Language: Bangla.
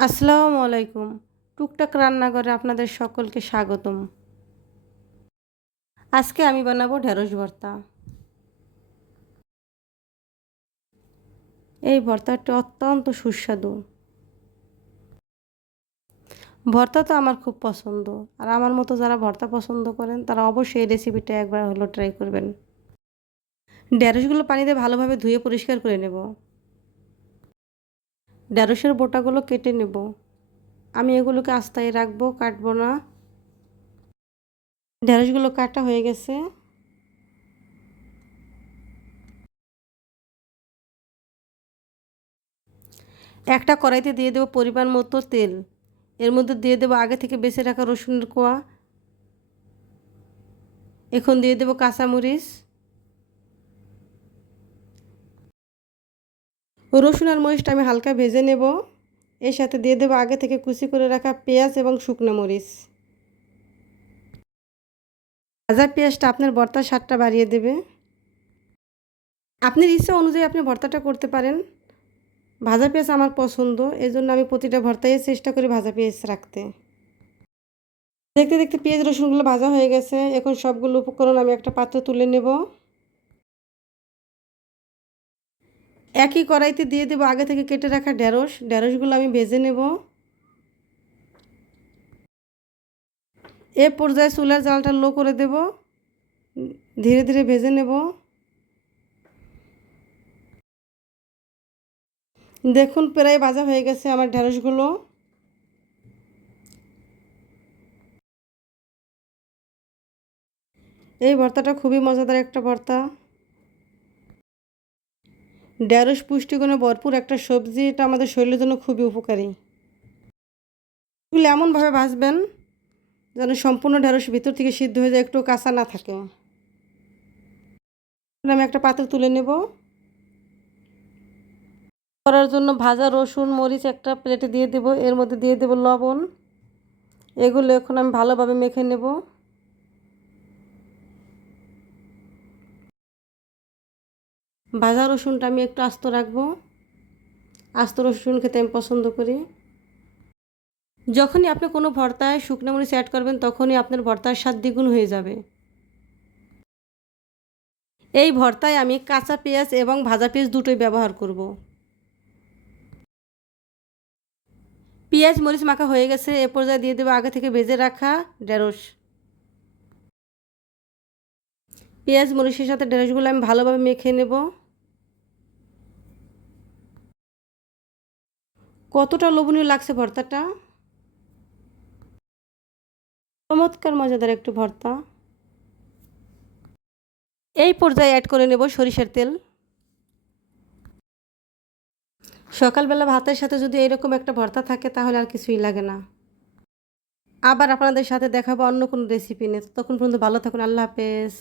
আসসালামু আলাইকুম। টুকটাক রান্নাঘরে আপনাদের সকলকে স্বাগতম। আজকে আমি বানাবো ঢেঁড়স ভর্তা। এই ভর্তাটি অত্যন্ত সুস্বাদু। ভর্তা তো আমার খুব পছন্দ। আর আমার মতো যারা ভর্তা পছন্দ করেন তারা অবশ্যই এই রেসিপিটা একবার হলেও ট্রাই করবেন। ঢেঁড়সগুলো পানিতে ভালোভাবে ধুয়ে পরিষ্কার করে নেব। ঢেঁড়সের বোটাগুলো কেটে নেব। আমি এগুলোকে আস্তায় রাখবো, কাটবো না। ঢেঁড়সগুলো কাটা হয়ে গেছে। একটা কড়াইতে দিয়ে দেবো পরিমাণ মতো তেল। এর মধ্যে দিয়ে দেবো আগে থেকে বেছে রাখা রসুনের কোয়া। এখন দিয়ে দেবো কাঁচামরিচ। রসুন আর মরিচটা আমি হালকা ভেজে নেব। এর সাথে দিয়ে দেবো আগে থেকে কুচি করে রাখা পেঁয়াজ এবং শুকনো মরিচ। ভাজা পেঁয়াজটা আপনার ভর্তার স্বাদটা বাড়িয়ে দেবে। আপনার ইচ্ছা অনুযায়ী আপনি ভর্তাটা করতে পারেন। ভাজা পেঁয়াজ আমার পছন্দ, এজন্য আমি প্রতিটা ভর্তায় চেষ্টা করি ভাজা পেঁয়াজ রাখতে। দেখতে দেখতে পেঁয়াজ রসুনগুলো ভাজা হয়ে গেছে। এখন সবগুলো উপকরণ আমি একটা পাত্রে তুলে নেব। একই কড়াইতে দিয়ে দেবো আগে থেকে কেটে রাখা ঢেঁড়সগুলো আমি ভেজে নেব। এ পর্যায়ে চুলার জালটা লো করে দেব। ধীরে ধীরে ভেজে নেব। দেখুন প্রায় ভাজা হয়ে গেছে আমার ঢেঁড়সগুলো। এই ভর্তাটা খুবই মজাদার একটা ভর্তা। ঢেঁড়স পুষ্টিগুণে ভরপুর একটা সবজি, এটা আমাদের শরীরের জন্য খুবই উপকারী। এগুলো এমনভাবে ভাজবেন যেন সম্পূর্ণ ঢেঁড়স ভিতর থেকে সিদ্ধ হয়ে যায়, একটু কাঁচা না থাকে। আমি একটা পাত্র তুলে নেব। করার জন্য ভাজা রসুন মরিচ একটা প্লেটে দিয়ে দেব। এর মধ্যে দিয়ে দেব লবণ। এগুলো এখন আমি ভালোভাবে মেখে নেব। ভাজা রসুনটা আমি একটু আস্ত রাখবো। আস্ত রসুন খেতে আমি পছন্দ করি। যখনই আপনি কোনো ভর্তায় শুকনো মরিচ অ্যাড করবেন তখনই আপনার ভর্তার স্বাদ দ্বিগুণ হয়ে যাবে। এই ভর্তায় আমি কাঁচা পেঁয়াজ এবং ভাজা পেঁয়াজ দুটোই ব্যবহার করব। পেঁয়াজ মরিচ মাখা হয়ে গেছে। এ পর্যায়ে দিয়ে দেবো আগে থেকে ভেজে রাখা ঢেঁড়স। পেঁয়াজ মরিচের সাথে ঢেঁড়সগুলো আমি ভালোভাবে মেখে নেব। কতটা লোভনীয় লাগছে ভর্তাটা! চমৎকার মজাদার একটু ভর্তা। এই পর্যায়ে অ্যাড করে নেব সরিষার তেল। সকালবেলা ভাতের সাথে যদি এরকম একটা ভর্তা থাকে তাহলে আর কিছুই লাগে না। আবার আপনাদের সাথে দেখাবো অন্য কোনো রেসিপি নিয়ে। ততক্ষণ পর্যন্ত ভালো থাকুন। আল্লাহ হাফেজ।